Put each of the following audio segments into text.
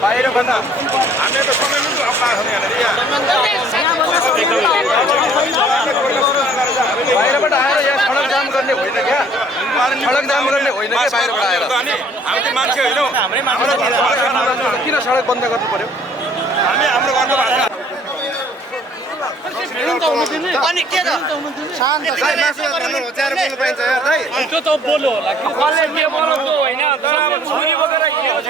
बाहिर भन्दा हामी त समय पनि अप्नाएको बाहिरबाट आएर यहाँ सडक जाम गर्ने होइन क्या सडक जाम गर्ने होइन क्या बाहिरबाट आएर हामी त मान्छे होइनौ किन सडक बन्द गर्नु पर्यो हामी हाम्रो घरको भाषा अनि के त शान्त बोल्नु पाइन्छ यार दाइ त्यो त बोल्यो होला कसले के बोल्यो त्यो होइन तर अब छुरी बोकेर हिँडेको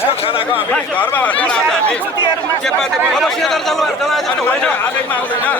छ खानाको हामी घरमा आउँदैन